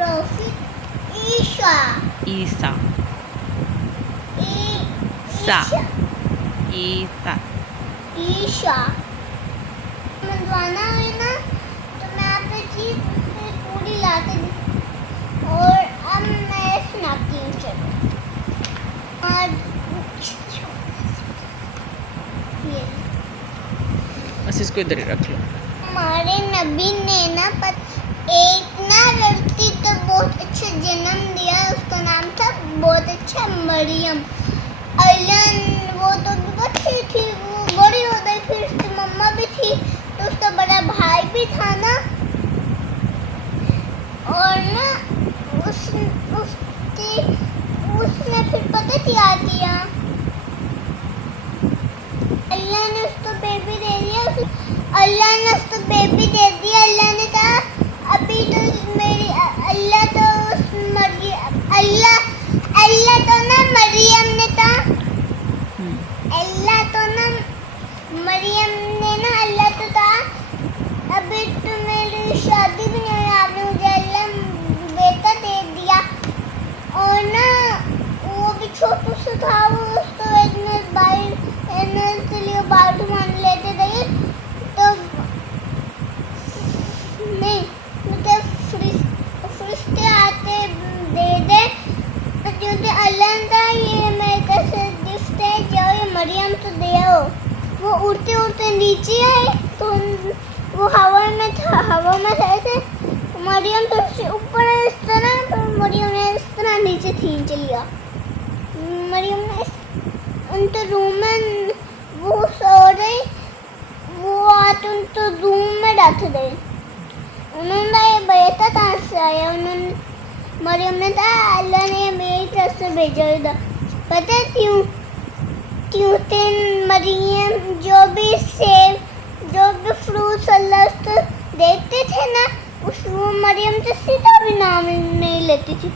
Prophet Isa. Isa. Sa. Isa. Isha मंदवाना है ना, तो मैं आप चीज पूरी लाते दी और अब मैं सुनाती हूँ। चलो और ये बस इसको इधर ही रख लो। हमारे नबी ने ना एक ना लड़की तो बहुत अच्छा जन्म दिया, उसका नाम था बहुत अच्छा मरियम। वो तो बहुत अच्छी थी, वो बड़ी हो गई, फिर उसकी मम्मा भी थी, तो उसका बड़ा भाई भी था ना, और ना उसने फिर पता क्या किया, अल्लाह ने उसको बेबी दे दिया। अल्लाह ने उसको बेबी दे दिया। अल्लाह ने कहा अभी तो मेरी अल्लाह तो ना मरियम ने कहा, अल्लाह तो ना मरियम ने ना अल्लाह तो कहा अभी तो मेरी शादी भी नहीं हुई, आपने मुझे अल्लाह बेटा दे दिया। और ना वो भी छोटू सा था, वो उसको के लिए बाथरूम लेते थे, तो नहीं मतलब फरिश्ते आते दे क्योंकि अल्लाह का ये मेरे कैसे गिफ्ट है, जाओ ये मरियम तो दे आओ। वो उड़ते उड़ते नीचे आए तो वो हवा में था, हवा में ऐसे मरियम तो ऊपर है इस तरह, तो मरियम ने इस तरह नीचे खींच लिया। मरियम ने उनके रूम में वो सो रही, वो आते उनको रूम में रख गए। उन्होंने ये बेटा कहाँ से आया, उन्होंने मरियम ने कहा अल्लाह ने मेरी तरफ से भेजा था। पता है क्यों? क्योंकि मरियम जो भी फ्रूट्स अल्लाह उसको देते थे ना, उस वो मरियम से सीधा भी नाम नहीं लेती थी,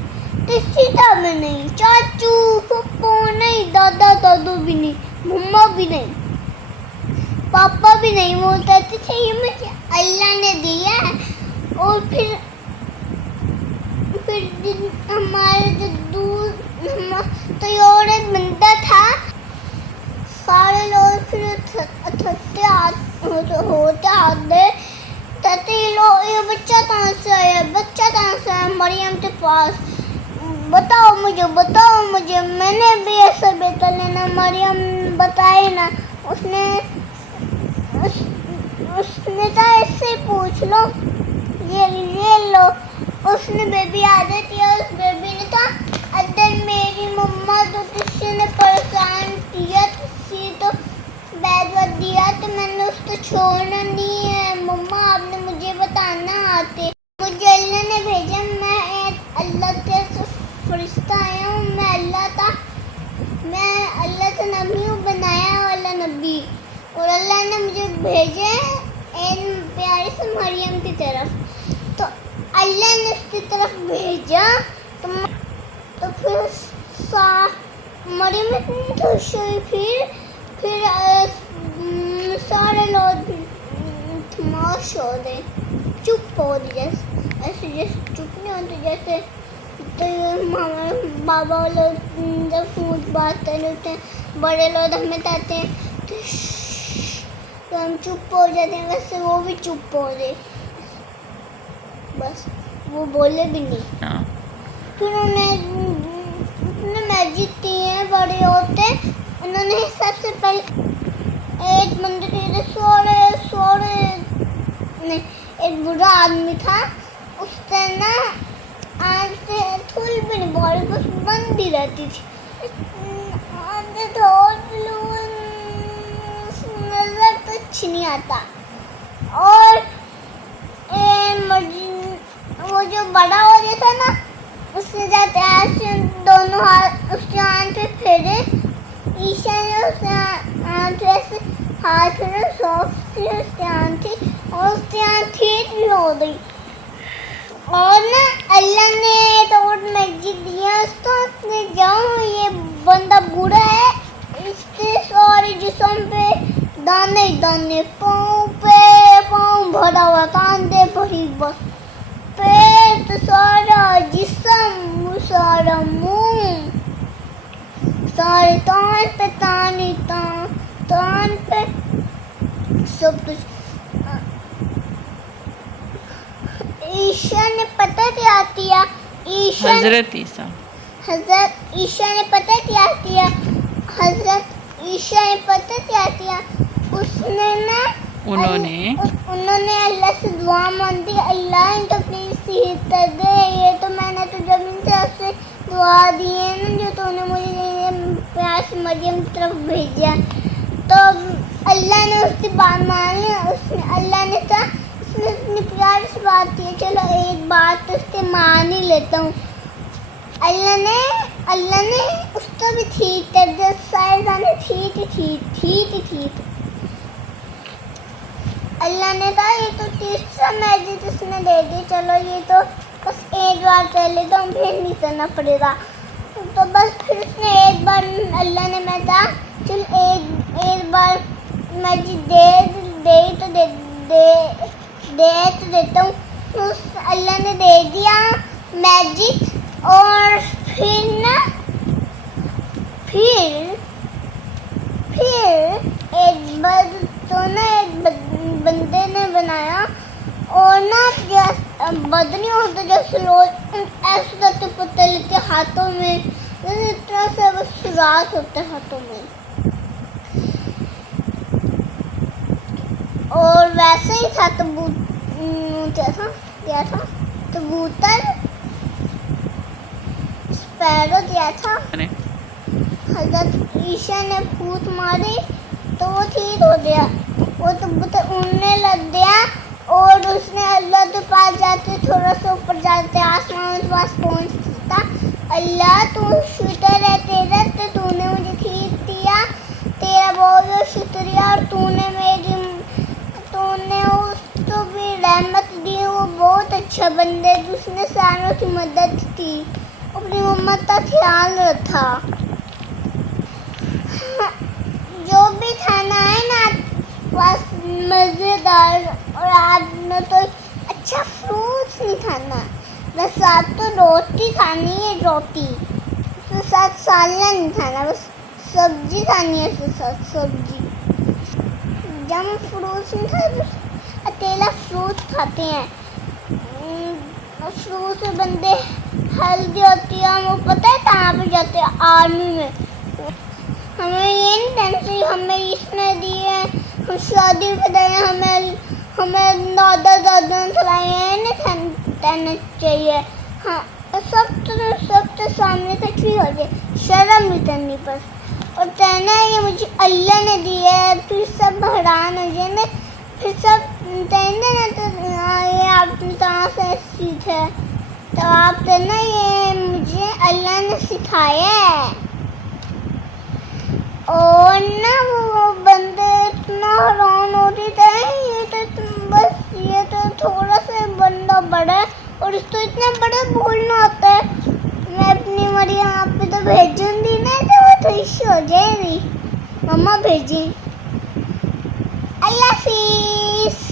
तो सीधा भी नहीं, चाचू पप्पू नहीं, दादा दादू भी नहीं, मम्मा भी नहीं, पापा भी नहीं, वो कहते थे ये मुझे अल्लाह ने दिया है। और फिर हमारे जो दूर तो और एक बंदा था, सारे लोग फिर होते आते ये बच्चा कहाँ से आया, बच्चा कहाँ से आया मरियम के पास, बताओ मुझे मैंने भी ऐसा बेटा लेना। मरियम बताए ना, उसने कहा ऐसे पूछ लो, ये लो। उसने बेबी आदर किया, उस बेबी ने कहा अगर मेरी मम्मा तो किसी ने परेशान किया, किसी तो बैद दिया, तो मैंने उसको छोड़ना नहीं है। मम्मा आपने मुझे बताना आते, मुझे अल्लाह ने भेजा, मैं अल्लाह के फरिश्ता आया हूँ, मैं अल्लाह का नबी हूँ, बनाया वाला नबी, और अल्लाह ने मुझे भेजे इन प्यारी से मरियम की तरफ। तो अल्लाह ने उसकी तरफ भेजा, तो फिर मरियम इतनी खुश हुई। फिर सारे लोग खामोश हो गए, चुप हो गए, जैसे चुप नहीं होते, जैसे तो हमारे बाबा लोग जब फूट बात कर लेते हैं, बड़े लोग हमें कहते हैं तो हम चुप हो जाते हैं, वैसे वो भी चुप हो गए, बस वो बोले भी नहीं। फिर उन्होंने मस्जिद की है, बड़े होते उन्होंने सबसे पहले एक बंदे थे सोरे नहीं, एक बुरा आदमी था, उससे ना आज से थूल भी नहीं, बॉडी बस बंद ही रहती थी, नजर तो अच्छी नहीं आता। और वो जो बड़ा हो गया था ना, उससे जाते ऐसे दोनों हाथ उसके हाथ पे फेरे, ईशा ने उसके हाथ ऐसे हाथ फेरे, सॉफ्ट थी उसके हाथ थी, और उसके हाथ ठीक भी हो गई। और ना अल्लाह ने तो मस्जिद दिया उसको, अपने जाओ ये बंदा बूढ़ा है, इसके सारे जिस्म पे दाने दाने, पाँव भरा हुआ, कांधे भरी, बस पैर तो सारा जिस्म, सारा मुंह, सारे तान पे सब कुछ। ईशा ने पता क्या किया? हजरत ईसा। हजरत ईशा ने पता क्या किया? हजरत ईशा ने पता क्या किया? उन्होंने अल्लाह से दुआ मांगी, अल्लाह इनको प्लीज सेहत कर दे। ये तो मैंने तो जमीन से दुआ दी है ना, जो तूने मुझे प्यास मरियम की तरफ भेजा। तो अल्लाह ने उसकी बात मान ली। अल्लाह ने कहा, उसने इतनी प्यार से बात की, चलो एक बात तो उससे मान ही लेता हूँ। अल्लाह ने उसको भी ठीक कर दिया। साइदा ने ठीक। अल्लाह ने कहा ये तो तीसरा मैजिक इसने दे दी, चलो ये तो बस एक बार कर लेता हूँ, फिर नहीं करना पड़ेगा। तो बस फिर उसने एक बार, अल्लाह ने मैं कहा चल एक बार मैजिक दे तो देता हूँ। तो अल्लाह ने दे दिया मैजिक। और फिर एक बंदे ने बनाया, और ना बदनी होता जैसे रोज ऐसे करते पतले के हाथों में, जैसे इस तरह से बस सुराख होते हाथों में। और वैसे ही था कबूतर, स्पैरो दिया था। हजरत ईशा ने फूट मारी तो वो ठीक हो गया। वो कबूतर उड़ने लग गया, और उसने अल्लाह के पास जाते, थोड़ा सा ऊपर जाते आसमान के पास पहुंचता। अल्लाह तू शुक्र है तेरा, तो तूने मुझे ठीक दिया, तेरा बहुत बहुत शुक्रिया। और तूने उसको भी रहमत दी, वो बहुत अच्छा बंदे, उसने सारों की मदद की, अपनी उम्मत का ख्याल रखा। जो भी खाना है ना बस मज़ेदार, और आज में तो अच्छा फ्रूट्स नहीं खाना, बस साथ तो रोटी खानी है, रोटी उसके साथ सालन नहीं खाना, बस सब्जी खानी है, उसके साथ सब्जी। जब फ्रूट्स नहीं खाते, अकेला फ्रूट खाते हैं। फ्रूट से बंदे हेल्दी होती है। हम पता है कहाँ पे जाते हैं? आर्मी में। हमें ये नहीं टेंशन, हमें इसने दिए, हम शादी पे गए, हमें दादा ने खिलाए, नहीं कहना चाहिए। हाँ, सब तो सामने तक भी हो जाए, शर्म नहीं करनी बस। और कहना है ये मुझे अल्लाह ने दिया है, फिर सब हैरान हो जाए, फिर सब कहना ना तो ये आपने कहाँ से सीख है, तो आप कहना ये मुझे अल्लाह ने सिखाया है। और ना वो बंदे इतना हैरान होते थे, ये तो थोड़ा सा बंदा बड़ा है, और इसको इतना बड़ा बोलना आता है। मैं अपनी मरियम आप पे तो भेजूंगी ना, तो वो खुश हो जाएगी, मम्मा भेजी। अल्लाह हाफिज़।